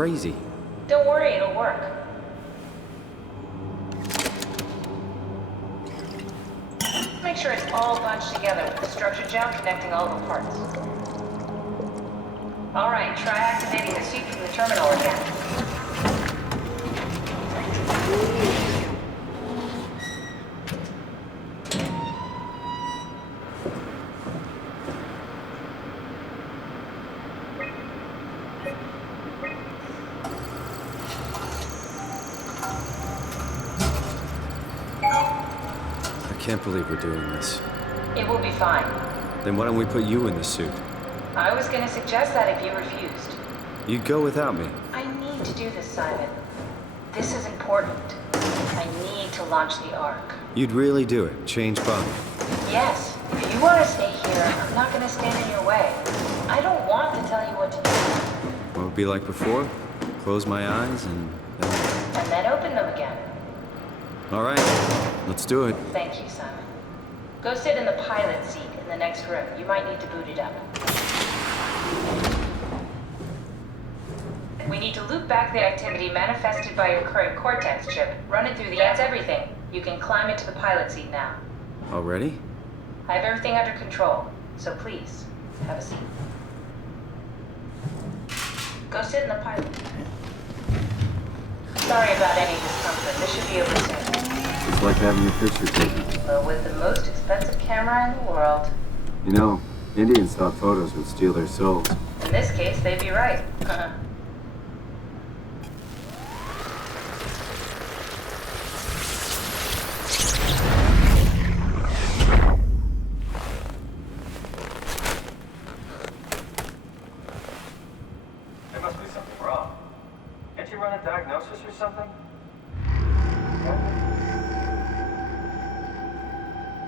crazy. Don't worry, it'll work. Make sure it's all bunched together with the structure gel connecting all the parts. Alright, try activating the suit from the terminal again. I can't believe we're doing this. It will be fine. Then why don't we put you in the suit? I was gonna suggest that if you refused. You'd go without me. I need to do this, Simon. This is important. I need to launch the Ark. You'd really do it? Change body? Yes. If you want to stay here, I'm not gonna stand in your way. I don't want to tell you what to do. What would it be like before? Close my eyes and then... And then open them again. All right, let's do it. Thank you, Simon. Go sit in the pilot seat in the next room. You might need to boot it up. We need to loop back the activity manifested by your current Cortex chip. Run it through the... That's everything. You can climb into the pilot seat now. Already? I have everything under control, so please, have a seat. Go sit in the pilot. Sorry about any discomfort. This should be over soon. It's like having your picture taken. Well, with the most expensive camera in the world. You know, Indians thought photos would steal their souls. In this case, they'd be right. There must be something wrong. Can't you run a diagnosis or something?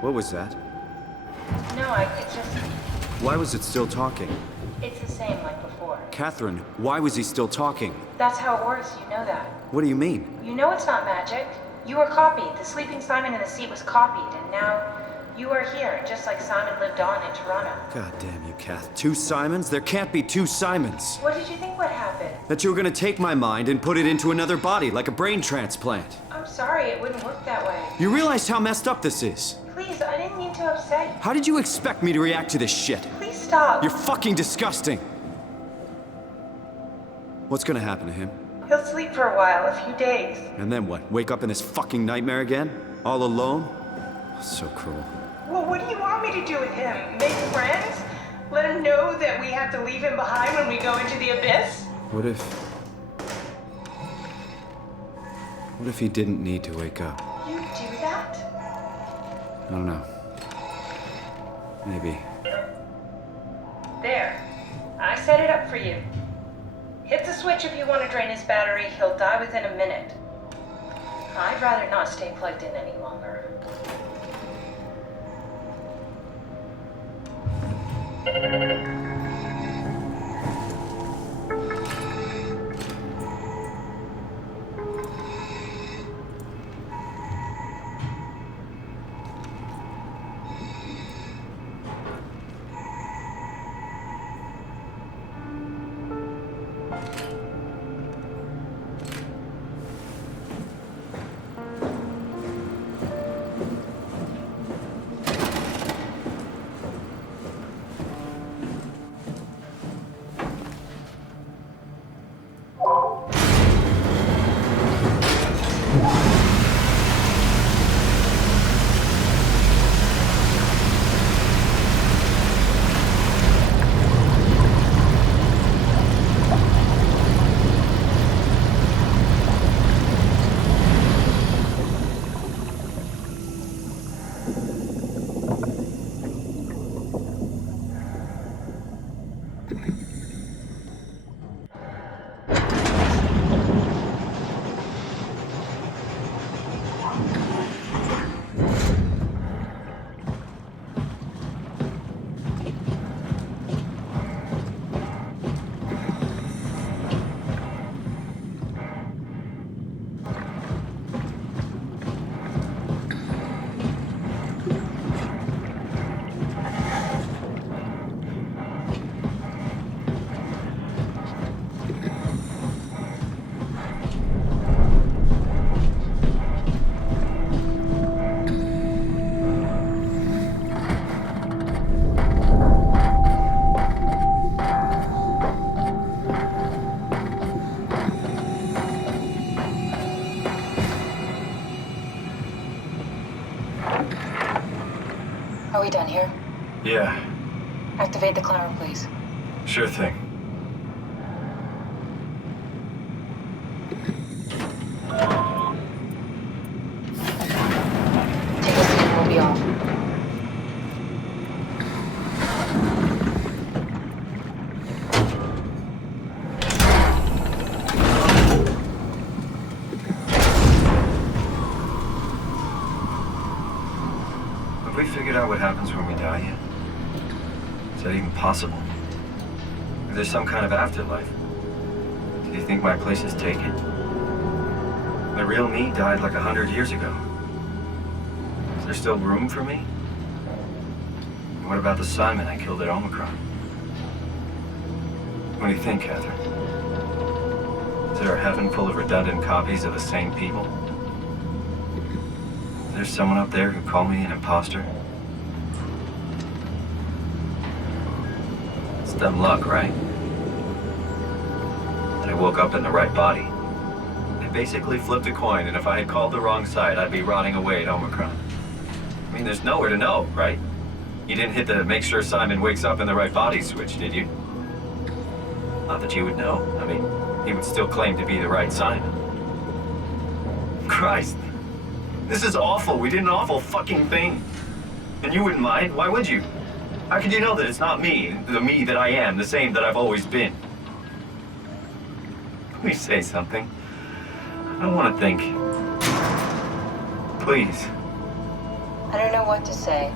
What was that? No, it just... Why was it still talking? It's the same like before. Catherine, why was he still talking? That's how it works, you know that. What do you mean? You know it's not magic. You were copied. The sleeping Simon in the seat was copied, and now you are here, just like Simon lived on in Toronto. God damn you, Kath. 2 Simons? There can't be 2 Simons. What did you think would happen? That you were gonna take my mind and put it into another body, like a brain transplant. I'm sorry, it wouldn't work that way. You realize how messed up this is? Please, I didn't mean to upset you. How did you expect me to react to this shit? Please stop. You're fucking disgusting. What's gonna happen to him? He'll sleep for a while, a few days. And then what? Wake up in this fucking nightmare again? All alone? So cruel. Well, what do you want me to do with him? Make friends? Let him know that we have to leave him behind when we go into the abyss? What if he didn't need to wake up? You do that? I don't know. Maybe. There. I set it up for you. Hit the switch if you want to drain his battery. He'll die within a minute. I'd rather not stay plugged in any longer. Are we done here? Yeah, Activate the climber, please. sure thing. Take a seat and we'll be off. Have we figured out what happens when we die yet? Is that even possible? Is there some kind of afterlife? Do you think my place is taken? The real me died like 100 years ago. Is there still room for me? And what about the Simon I killed at Omicron? What do you think, Catherine? Is there a heaven full of redundant copies of the same people? Is there someone up there who called me an imposter? It's dumb luck, right? That I woke up in the right body. I basically flipped a coin, and if I had called the wrong side, I'd be rotting away at Omicron. I mean, there's nowhere to know, right? You didn't hit the make sure Simon wakes up in the right body switch, did you? Not that you would know. I mean, he would still claim to be the right Simon. Christ. This is awful. We did an awful fucking thing. And you wouldn't mind? Why would you? How could you know that it's not me, the me that I am, the same that I've always been? Please say something. I don't want to think. Please. I don't know what to say.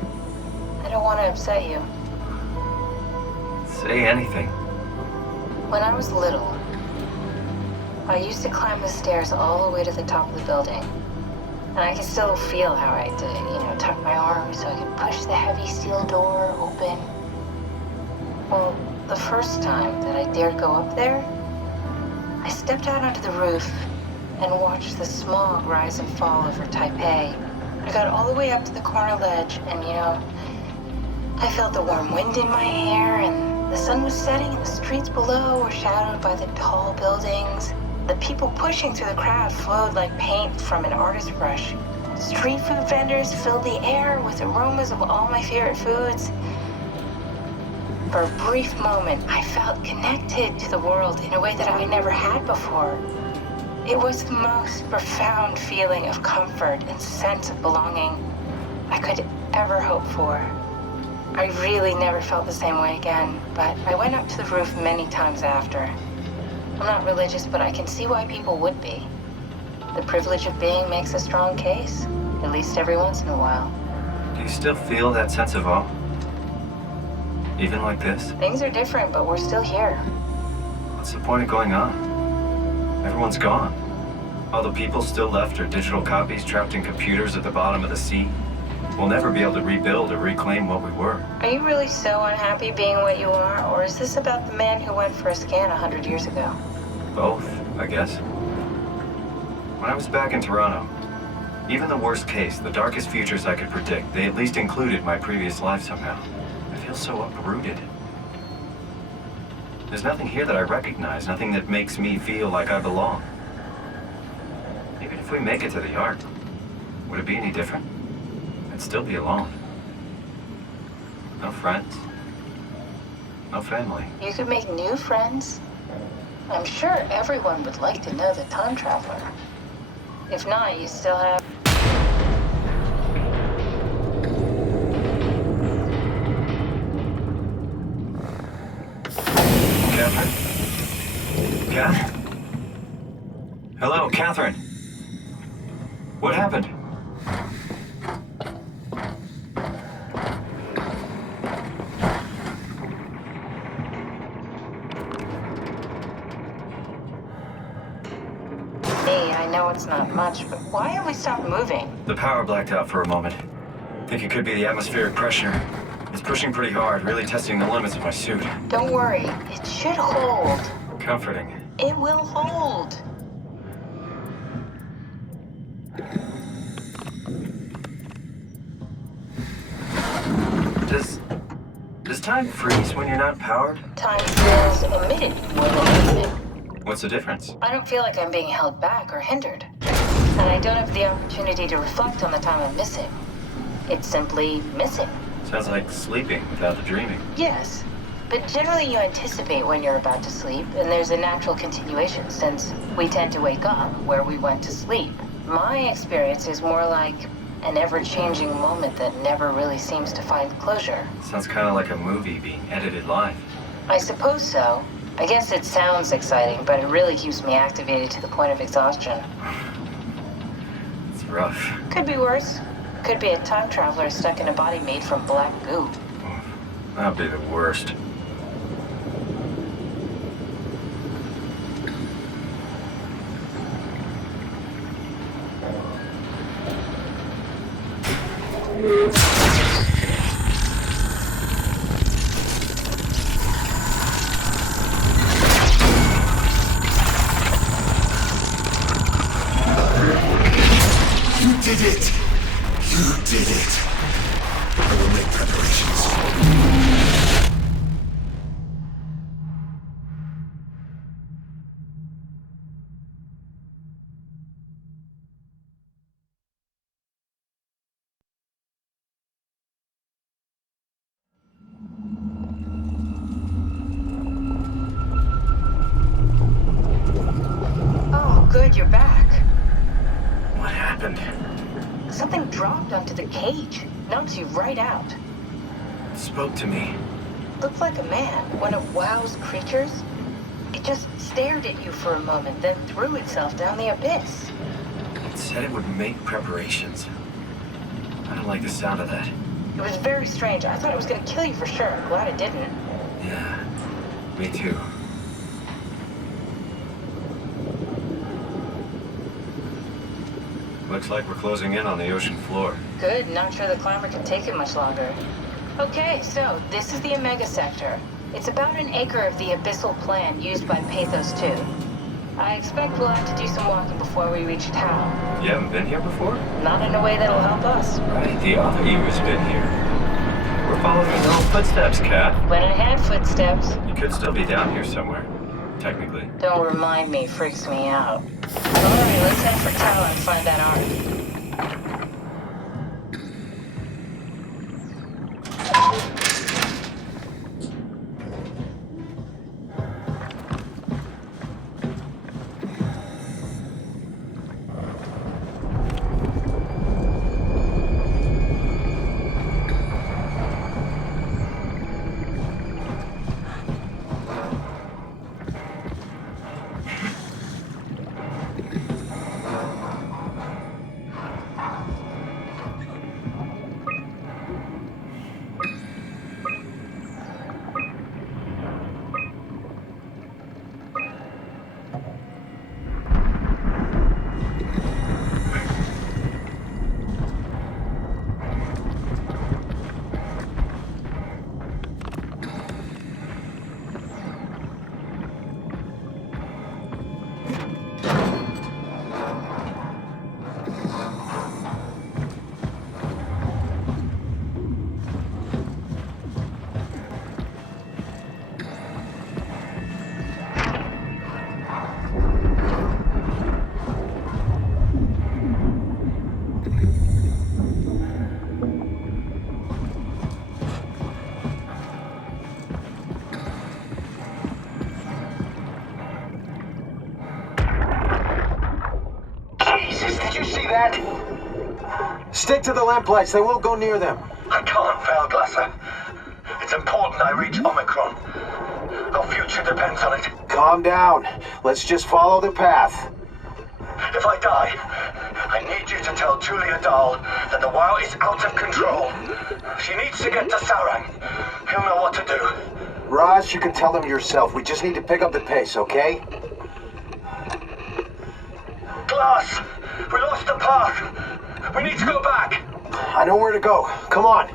I don't want to upset you. Say anything. When I was little, I used to climb the stairs all the way to the top of the building. And I can still feel how I had to, tuck my arm so I could push the heavy steel door open. Well, the first time that I dared go up there, I stepped out onto the roof and watched the smog rise and fall over Taipei. I got all the way up to the corner ledge and, I felt the warm wind in my hair and the sun was setting and the streets below were shadowed by the tall buildings. The people pushing through the crowd flowed like paint from an artist's brush. Street food vendors filled the air with aromas of all my favorite foods. For a brief moment, I felt connected to the world in a way that I never had before. It was the most profound feeling of comfort and sense of belonging I could ever hope for. I really never felt the same way again, but I went up to the roof many times after. I'm not religious, but I can see why people would be. The privilege of being makes a strong case, at least every once in a while. Do you still feel that sense of awe? Even like this? Things are different, but we're still here. What's the point of going on? Everyone's gone. All the people still left are digital copies trapped in computers at the bottom of the sea. We'll never be able to rebuild or reclaim what we were. Are you really so unhappy being what you are, or is this about the man who went for a scan 100 years ago? Both, I guess. When I was back in Toronto, even the worst case, the darkest futures I could predict, they at least included my previous life somehow. I feel so uprooted. There's nothing here that I recognize, nothing that makes me feel like I belong. Even if we make it to the Ark, would it be any different? I'd still be alone. No friends. No family. You could make new friends. I'm sure everyone would like to know the time traveler. If not, you still have... Catherine? Hello, Catherine. What happened? I know it's not much, but why have we stopped moving? The power blacked out for a moment. Think it could be the atmospheric pressure. It's pushing pretty hard, really testing the limits of my suit. Don't worry, it should hold. Comforting. It will hold. Does time freeze when you're not powered? Time feels emitted more than emitted. What's the difference? I don't feel like I'm being held back or hindered. And I don't have the opportunity to reflect on the time I'm missing. It's simply missing. Sounds like sleeping without the dreaming. Yes, but generally you anticipate when you're about to sleep, and there's a natural continuation since we tend to wake up where we went to sleep. My experience is more like an ever-changing moment that never really seems to find closure. Sounds kind of like a movie being edited live. I suppose so. I guess it sounds exciting, but it really keeps me activated to the point of exhaustion. It's rough. Could be worse. Could be a time traveler stuck in a body made from black goo. That'd be the worst. You did it! You did it! I will make preparations. Oh, good, you're back. What happened? Something dropped onto the cage. Knocks you right out. It spoke to me. Looked like a man, one of WoW's creatures. It just stared at you for a moment, then threw itself down the abyss. It said it would make preparations. I don't like the sound of that. It was very strange. I thought it was gonna kill you for sure. I'm glad it didn't. Yeah, me too. Looks like we're closing in on the ocean floor. Good, not sure the climber can take it much longer. Okay, so this is the Omega Sector. It's about an acre of the abyssal plan used by Pathos-II. I expect we'll have to do some walking before we reach town. You haven't been here before? Not in a way that'll help us. Right, the other you has been here. We're following your own footsteps, Kat. When I had footsteps. You could still be down here somewhere, technically. Don't remind me, freaks me out. Alright, let's head for town and find that ark. Stick to the lamplights, they won't go near them. I can't, Veilglasser. It's important I reach Omicron. Our future depends on it. Calm down. Let's just follow the path. If I die, I need you to tell Julia Dahl that the WoW is out of control. She needs to get to Sarang. He'll know what to do. Ross, you can tell them yourself. We just need to pick up the pace, okay? Glass! We lost the path! We need to go back! I know where to go. Come on.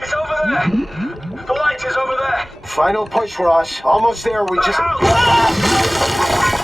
It's over there! The light is over there! Final push, Ross. Almost there. We just... Look out!